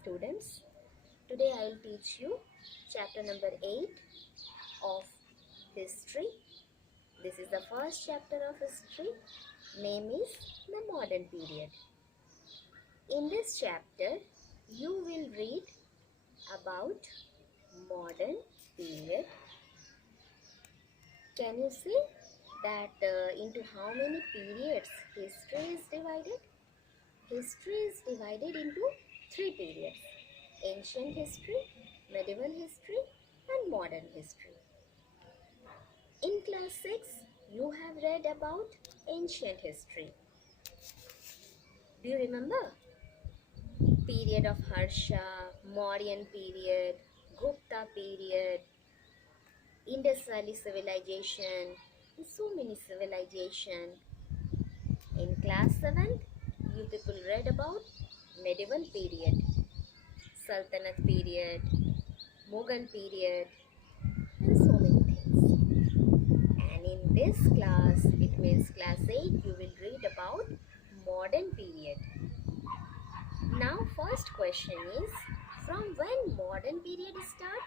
students. Today I will teach you chapter number 8 of history. This is the first chapter of history. Name is the modern period. In this chapter you will read about modern period. Can you see that into how many periods history is divided? History is divided into three periods: ancient history, medieval history, and modern history. In class 6, you have read about ancient history. Do you remember? Period of Harsha, Mauryan period, Gupta period, Indus Valley civilization, and so many civilization. In class 7, you people read about medieval period, Sultanate period, Mughal period, and so many things. And in this class, it means class 8, you will read about modern period. Now first question is, from when modern period start?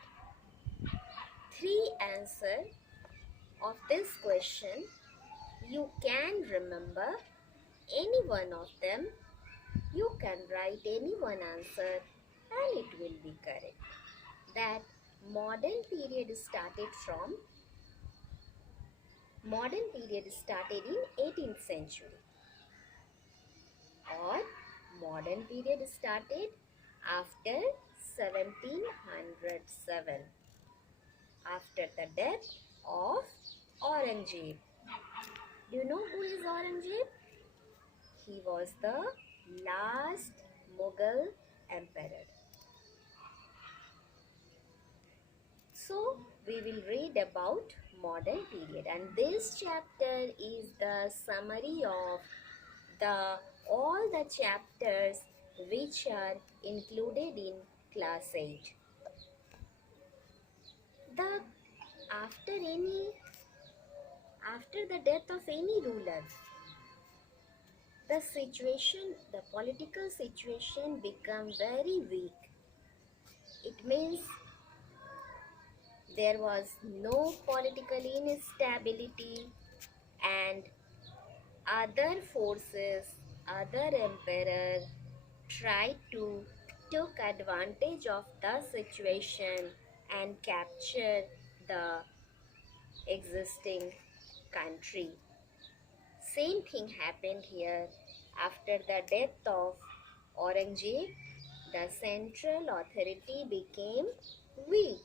Three answer of this question, you can remember any one of them. You can write any one answer and it will be correct. That modern period started in 18th century, or modern period started after 1707, after the death of Aurangzeb. Do you know who is Aurangzeb? He was the last Mughal emperor. So we will read about modern period, and this chapter is the summary of all the chapters which are included in class 8. After the death of any ruler, the political situation become very weak. It means there was no political instability, and other forces, other emperor tried to took advantage of the situation and capture the existing country. Same thing happened here. After the death of Aurangzeb, the central authority became weak.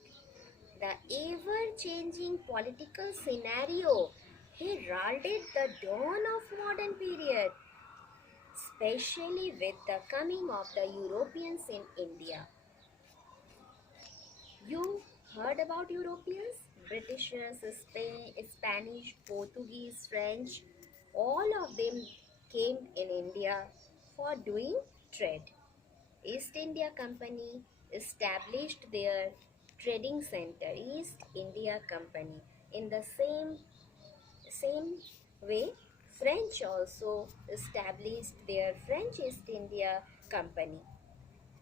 The ever-changing political scenario heralded the dawn of modern period, especially with the coming of the Europeans in India. You heard about Europeans? Britishers, Spanish, Portuguese, French, all of them came in India for doing trade. East India Company established their trading center, East India Company. In the same way, French also established their French East India Company.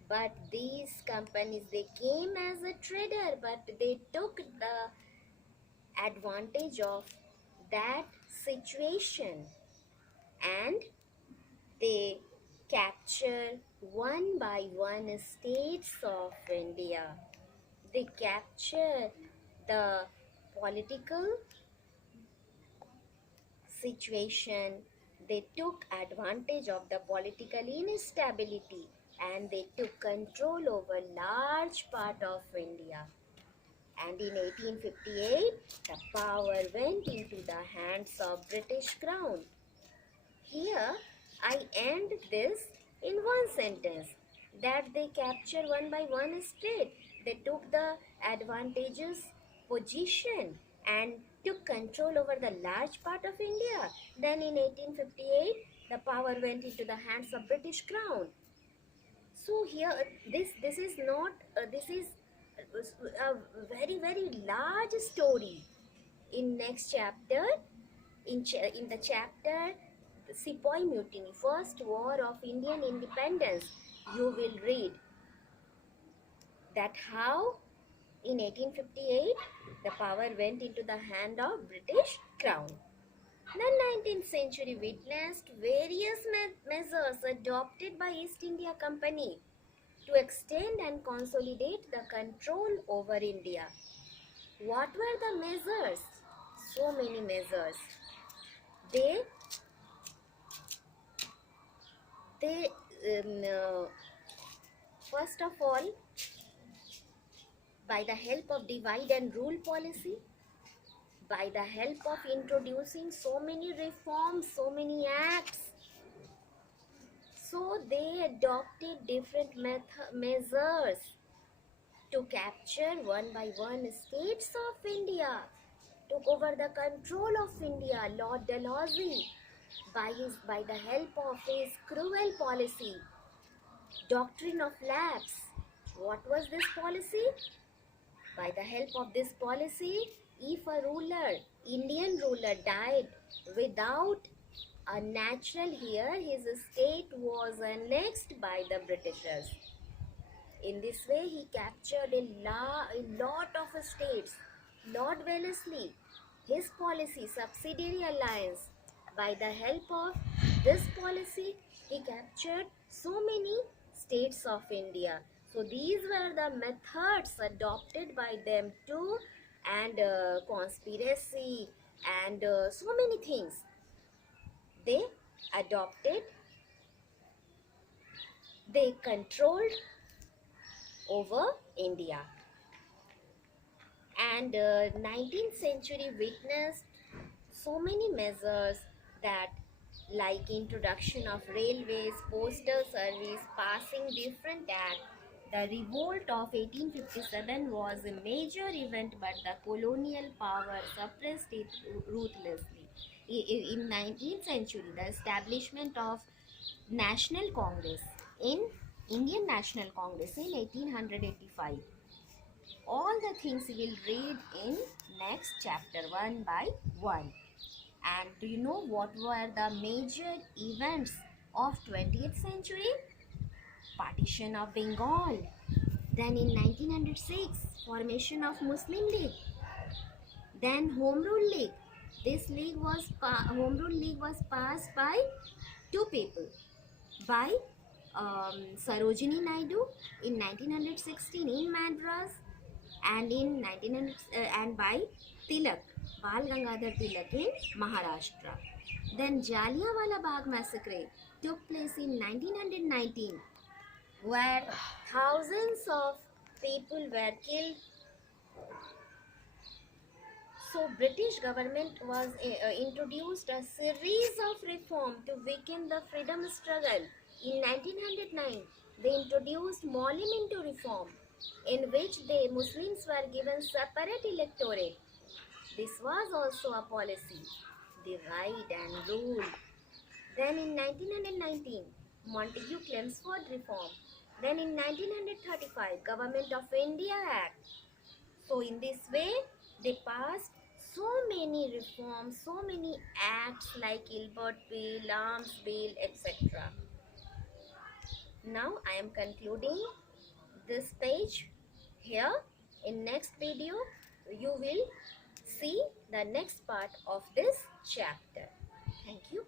But these companies, they came as a trader, but they took the advantage of that situation and they capture one by one states of India. They capture the political situation. They took advantage of the political instability and they took control over large part of India. And in 1858, the power went into the hands of British Crown. Here, I end this in one sentence, that they capture one by one state. They took the advantageous position and took control over the large part of India. Then in 1858, the power went into the hands of British Crown. So here, this is not this is a very large story. In next chapter, in the chapter the Sepoy Mutiny, First War of Indian Independence, you will read that how in 1858 the power went into the hand of British Crown. The 19th century witnessed various measures adopted by East India Company to extend and consolidate the control over India. What were the measures? So many measures. They they first of all, by the help of divide and rule policy, by the help of introducing so many reforms, so many acts, so they adopted different measures to capture one by one states of India, took over the control of India. Lord Dalhousie, by the help of his cruel policy, doctrine of lapse. What was this policy? By the help of this policy, if a ruler, Indian ruler, died without a natural heir, his estate was annexed by the Britishers. In this way, he captured a lot of states. Lord Wellesley, his policy, subsidiary alliance, by the help of this policy, he captured so many states of India. So these were the methods adopted by them too, and conspiracy and so many things they adopted. They controlled over India. And 19th century witnessed so many measures that, like introduction of railways, postal service, passing different acts. The revolt of 1857 was a major event, but the colonial power suppressed it ruthlessly. In 19th century, the establishment of National Congress in Indian National Congress in 1885. All the things we will read in next chapter one by one. And do you know what were the major events of 20th century? Partition of Bengal. Then in 1906, formation of Muslim League. Then Home Rule League. This league was Home Rule League was passed by two people, by Sarojini Naidu in 1916 in Madras, and in 1900 and by Tilak, Bal Gangadhar Tilak in Maharashtra. Then Jallianwala Bagh massacre took place in 1919, where thousands of people were killed. So British government was introduced a series of reform to weaken the freedom struggle. In 1909, they introduced monumental reform, in which the Muslims were given separate electorate. This was also a policy, divide and rule. Then in 1919, Montagu-Chelmsford reform. Then in 1935, Government of India Act. So in this way, they passed so many reforms, so many acts like Gilbert Bill, Arms Bill, etc. Now I am concluding this page here. In next video, you will see the next part of this chapter. Thank you.